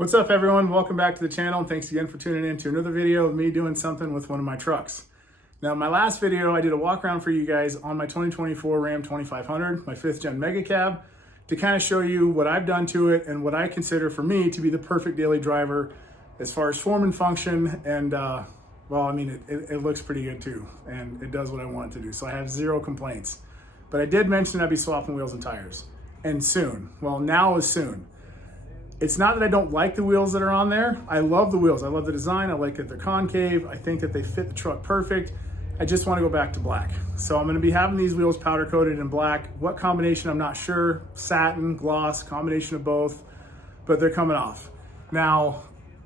What's up everyone? Welcome back to the channel and thanks again for tuning in to another video of me doing something with one of my trucks. Now in my last video I did a walk around for you guys on my 2024 Ram 2500, my 5th gen mega cab, to kind of show you what I've done to it and what I consider for me to be the perfect daily driver as far as form and function. And well, I mean it looks pretty good too, and it does what I want it to do, so I have zero complaints. But I did mention I'd be swapping wheels and tires, and soon. Well, now is soon. It's not that I don't like the wheels that are on there. I love the wheels. I love the design. I like that they're concave. I think that they fit the truck perfect. I just want to go back to black. So I'm going to be having these wheels powder coated in black. What combination, I'm not sure. Satin, gloss, combination of both, but they're coming off. Now,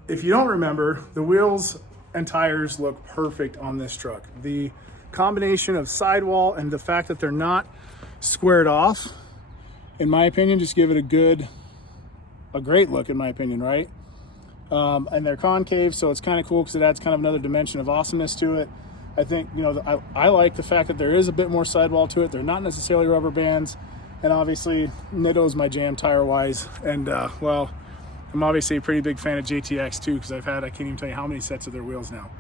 if you don't remember, the wheels and tires look perfect on this truck. The combination of sidewall and the fact that they're not squared off, in my opinion, just give it a great look, in my opinion, right? And they're concave, so it's kind of cool because it adds kind of another dimension of awesomeness to it. I think, you know, I like the fact that there is a bit more sidewall to it. They're not necessarily rubber bands, and obviously Nitto's my jam tire-wise. And well, I'm obviously a pretty big fan of JTX too, because I can't even tell you how many sets of their wheels now.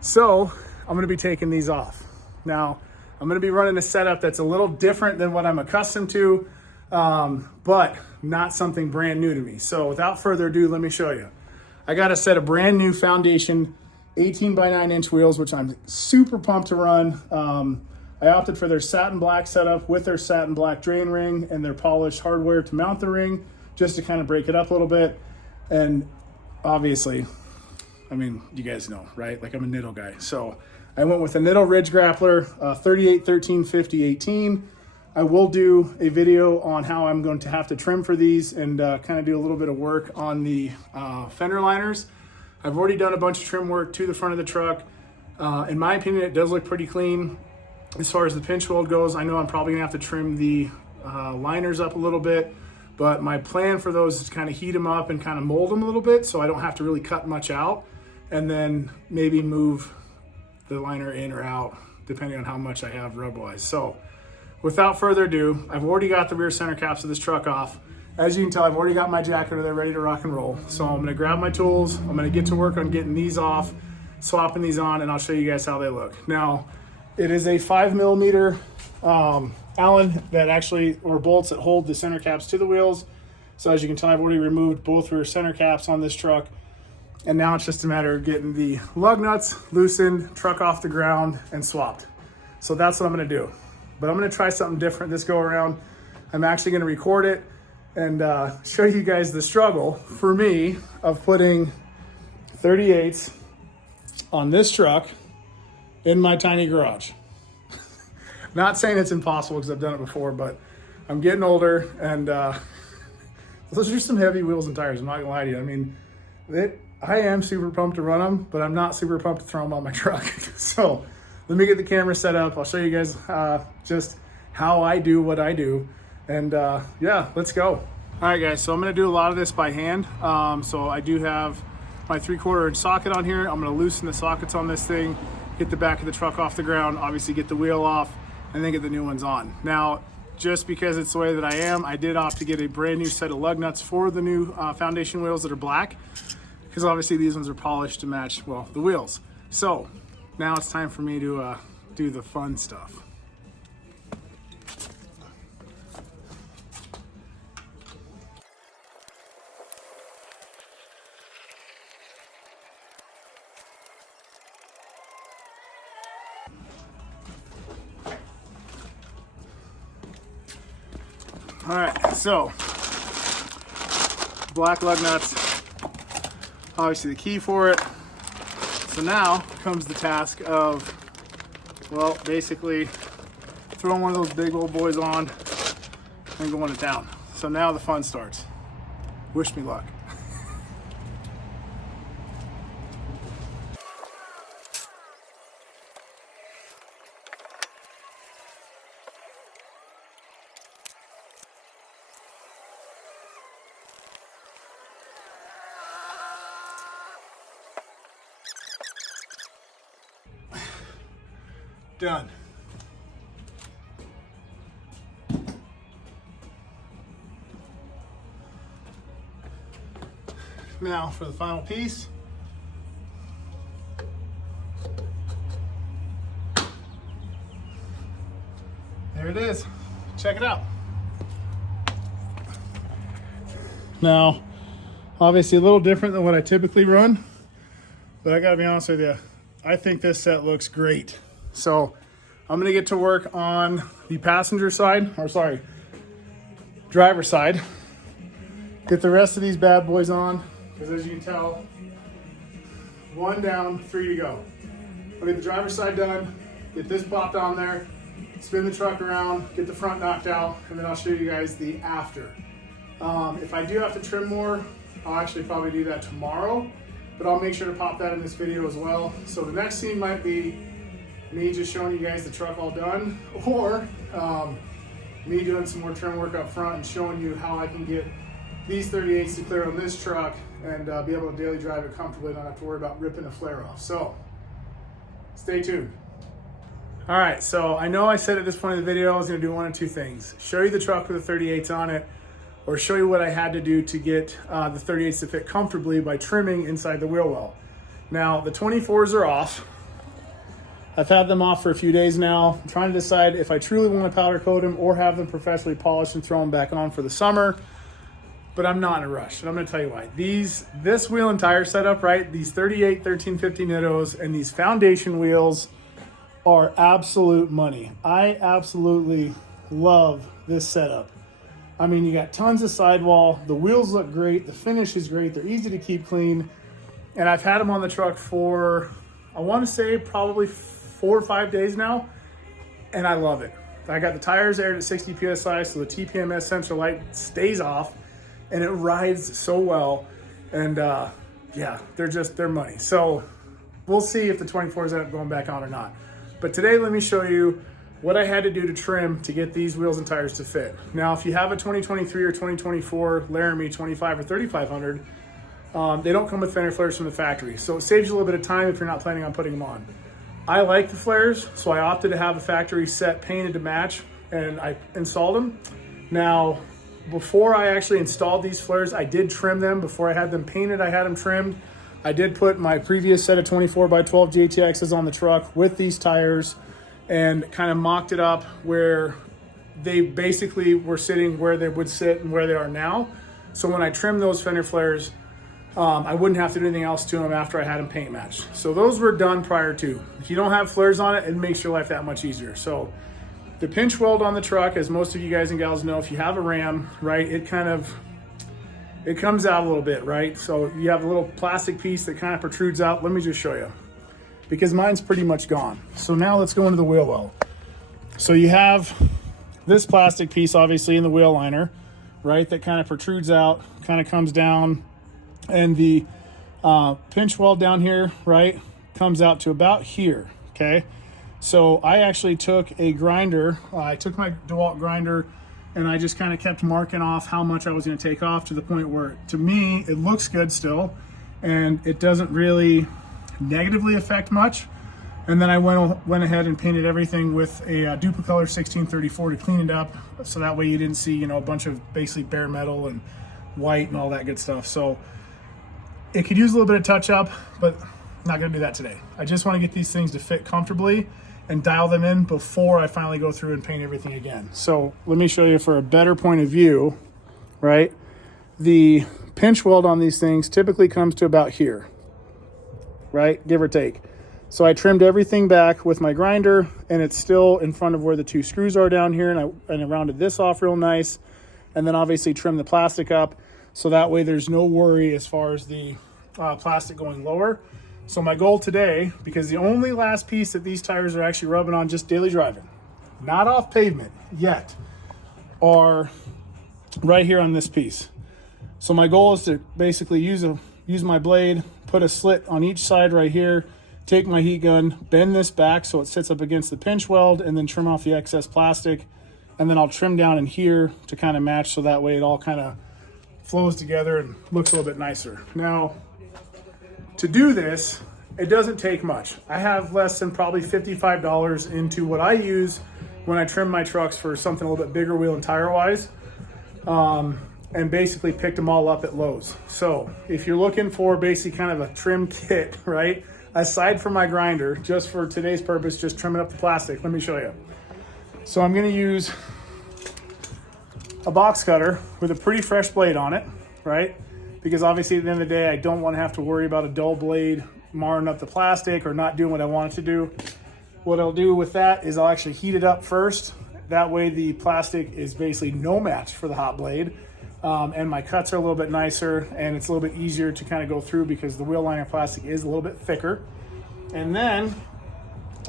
So I'm going to be taking these off. Now I'm going to be running a setup that's a little different than what I'm accustomed to, but not something brand new to me. So without further ado, let me show you. I got a set of brand new foundation 18 by 9 inch wheels, which I'm super pumped to run. I opted for their satin black setup with their satin black drain ring and their polished hardware to mount the ring, just to kind of break it up a little bit. And obviously, I mean, you guys know, right? Like, I'm a Nitto guy. So I went with a Nitto Ridge Grappler, 38, 13, 50, 18. I will do a video on how I'm going to have to trim for these and kind of do a little bit of work on the fender liners. I've already done a bunch of trim work to the front of the truck. In my opinion, it does look pretty clean. As far as the pinch weld goes, I know I'm probably gonna have to trim the liners up a little bit, but my plan for those is to kind of heat them up and kind of mold them a little bit so I don't have to really cut much out, and then maybe move the liner in or out depending on how much I have rub-wise. So without further ado, I've already got the rear center caps of this truck off. As you can tell, I've already got my jack under there ready to rock and roll. So I'm gonna grab my tools, I'm gonna get to work on getting these off, swapping these on, and I'll show you guys how they look. Now, it is a 5mm Allen that actually, or bolts that hold the center caps to the wheels. So as you can tell, I've already removed both rear center caps on this truck. And now it's just a matter of getting the lug nuts loosened, truck off the ground, and swapped. So that's what I'm gonna do. But I'm gonna try something different this go around. I'm actually gonna record it and show you guys the struggle for me of putting 38s on this truck in my tiny garage. Not saying it's impossible because I've done it before, but I'm getting older, and those are some heavy wheels and tires, I'm not gonna lie to you. I mean, I am super pumped to run them, but I'm not super pumped to throw them on my truck. So let me get the camera set up. I'll show you guys just how I do what I do. And yeah, let's go. All right guys, so I'm gonna do a lot of this by hand. So I do have my 3/4 inch socket on here. I'm gonna loosen the sockets on this thing, get the back of the truck off the ground, obviously get the wheel off, and then get the new ones on. Now, just because it's the way that I am, I did opt to get a brand new set of lug nuts for the new foundation wheels that are black, because obviously these ones are polished to match, well, the wheels. So now it's time for me to do the fun stuff. All right, so black lug nuts, obviously the key for it. So now comes the task of, well, basically throwing one of those big old boys on and going to town. So now the fun starts. Wish me luck. Done. Now for the final piece. There it is. Check it out. Now, obviously a little different than what I typically run, but I gotta be honest with you, I think this set looks great. So I'm gonna get to work on the passenger side, or sorry, driver side. Get the rest of these bad boys on, because as you can tell, 1 down, 3 to go. I'll get the driver's side done, get this popped on there, spin the truck around, get the front knocked out, and then I'll show you guys the after. If I do have to trim more, I'll actually probably do that tomorrow, but I'll make sure to pop that in this video as well. So the next scene might be me just showing you guys the truck all done, or me doing some more trim work up front and showing you how I can get these 38s to clear on this truck and be able to daily drive it comfortably, not have to worry about ripping a flare off. So stay tuned. All right, so I know I said at this point in the video I was gonna do one of two things: show you the truck with the 38s on it, or show you what I had to do to get the 38s to fit comfortably by trimming inside the wheel well. Now, the 24s are off. I've had them off for a few days now. I'm trying to decide if I truly want to powder coat them or have them professionally polished and throw them back on for the summer, but I'm not in a rush, and I'm gonna tell you why. This wheel and tire setup, right, these 38 1350 Nittos and these foundation wheels are absolute money. I absolutely love this setup. I mean, you got tons of sidewall, the wheels look great, the finish is great, they're easy to keep clean, and I've had them on the truck for, I want to say probably 4 or 5 days now, and I love it. I got the tires aired at 60 PSI, so the TPMS sensor light stays off, and it rides so well, and yeah, they're money. So we'll see if the 24s end up going back on or not. But today, let me show you what I had to do to trim to get these wheels and tires to fit. Now, if you have a 2023 or 2024 Laramie 25 or 3500, they don't come with fender flares from the factory. So it saves you a little bit of time if you're not planning on putting them on. I like the flares, so I opted to have a factory set painted to match, and I installed them. Now, before I actually installed these flares, I did trim them. Before I had them painted, I had them trimmed. I did put my previous set of 24x12 GTXs on the truck with these tires and kind of mocked it up where they basically were sitting where they would sit and where they are now. So when I trimmed those fender flares, I wouldn't have to do anything else to them after I had them paint matched. So those were done prior to. If you don't have flares on it, it makes your life that much easier. So the pinch weld on the truck, as most of you guys and gals know, if you have a Ram, right, it comes out a little bit, right? So you have a little plastic piece that kind of protrudes out. Let me just show you, because mine's pretty much gone. So now let's go into the wheel well. So you have this plastic piece, obviously, in the wheel liner, right, that kind of protrudes out, kind of comes down, and the pinch weld down here, right, comes out to about here, okay? So I actually took a grinder, I took my DeWalt grinder, and I just kind of kept marking off how much I was going to take off, to the point where, to me, it looks good still, and it doesn't really negatively affect much. And then I went ahead and painted everything with a Duplicolor 1634 to clean it up, so that way you didn't see, you know, a bunch of basically bare metal and white and all that good stuff. So it could use a little bit of touch up, but I'm not going to do that today. I just want to get these things to fit comfortably and dial them in before I finally go through and paint everything again. So let me show you for a better point of view, right? The pinch weld on these things typically comes to about here, right? Give or take. So I trimmed everything back with my grinder, and it's still in front of where the 2 screws are down here, and I rounded this off real nice, and then obviously trimmed the plastic up, so that way there's no worry as far as the plastic going lower. So my goal today, because the only last piece that these tires are actually rubbing on just daily driving, not off pavement yet, are right here on this piece. So my goal is to basically use my blade, put a slit on each side right here, take my heat gun, bend this back so it sits up against the pinch weld, and then trim off the excess plastic. And then I'll trim down in here to kind of match, so that way it all kind of flows together and looks a little bit nicer. Now, to do this, it doesn't take much. I have less than probably $55 into what I use when I trim my trucks for something a little bit bigger wheel and tire wise. and basically picked them all up at Lowe's. So if you're looking for basically kind of a trim kit, right? Aside from my grinder, just for today's purpose, just trimming up the plastic, let me show you. So I'm gonna use a box cutter with a pretty fresh blade on it, right? Because obviously at the end of the day, I don't want to have to worry about a dull blade marring up the plastic or not doing what I want it to do. What I'll do with that is I'll actually heat it up first. That way the plastic is basically no match for the hot blade. And my cuts are a little bit nicer, and it's a little bit easier to kind of go through because the wheel liner plastic is a little bit thicker. And then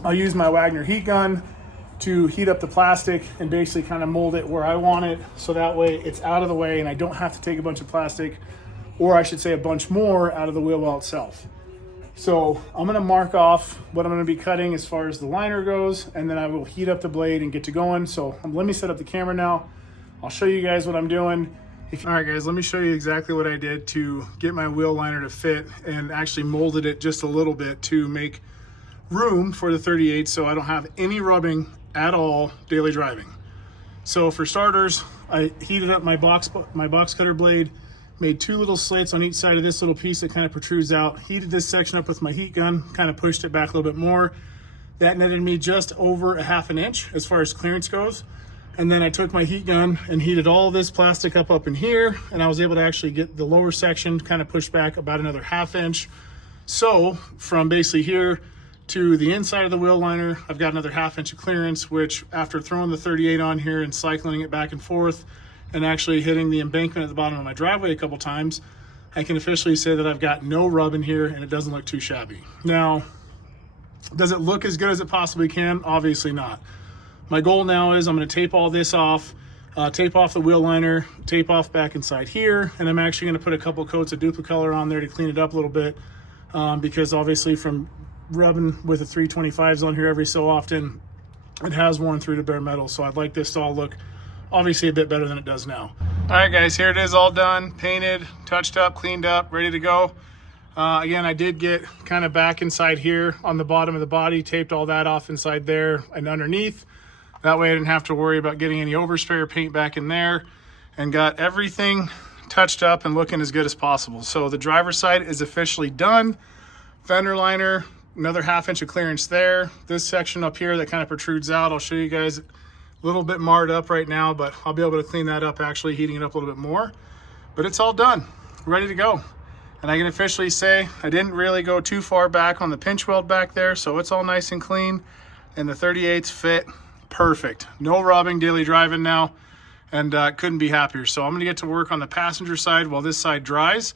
I'll use my Wagner heat gun to heat up the plastic and basically kind of mold it where I want it, so that way it's out of the way and I don't have to take a bunch of plastic, or I should say a bunch more, out of the wheel well itself. So I'm gonna mark off what I'm gonna be cutting as far as the liner goes, and then I will heat up the blade and get to going. So let me set up the camera now. I'll show you guys what I'm doing. All right guys, let me show you exactly what I did to get my wheel liner to fit, and actually molded it just a little bit to make room for the 38, so I don't have any rubbing at all daily driving. So for starters, I heated up my box cutter blade, made 2 little slits on each side of this little piece that kind of protrudes out, heated this section up with my heat gun, kind of pushed it back a little bit more. That netted me just over a 1/2 inch as far as clearance goes. And then I took my heat gun and heated all this plastic up in here, and I was able to actually get the lower section kind of pushed back about another 1/2 inch. So from basically here to the inside of the wheel liner, I've got another 1/2 inch of clearance, which after throwing the 38 on here and cycling it back and forth and actually hitting the embankment at the bottom of my driveway a couple times, I can officially say that I've got no rub in here and it doesn't look too shabby. Now, does it look as good as it possibly can? Obviously not. My goal now is I'm gonna tape all this off, tape off the wheel liner, tape off back inside here, and I'm actually gonna put a couple coats of Duplicolor on there to clean it up a little bit, because obviously from rubbing with the 325s on here every so often, it has worn through to bare metal. So I'd like this to all look obviously a bit better than it does now. All right guys, here it is all done, painted, touched up, cleaned up, ready to go. Again, I did get kind of back inside here on the bottom of the body, taped all that off inside there and underneath. That way I didn't have to worry about getting any overspray or paint back in there, and got everything touched up and looking as good as possible. So the driver's side is officially done. Fender liner, another 1/2 inch of clearance there. This section up here that kind of protrudes out, I'll show you guys, a little bit marred up right now, but I'll be able to clean that up, actually heating it up a little bit more. But it's all done, ready to go. And I can officially say I didn't really go too far back on the pinch weld back there, so it's all nice and clean, and the 38s fit perfect. No rubbing, daily driving now, and couldn't be happier. So I'm gonna get to work on the passenger side while this side dries,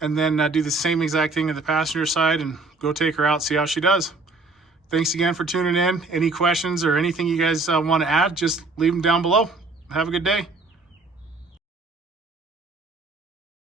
and then do the same exact thing to the passenger side and go take her out, see how she does. Thanks again for tuning in. Any questions or anything you guys want to add, just leave them down below. Have a good day.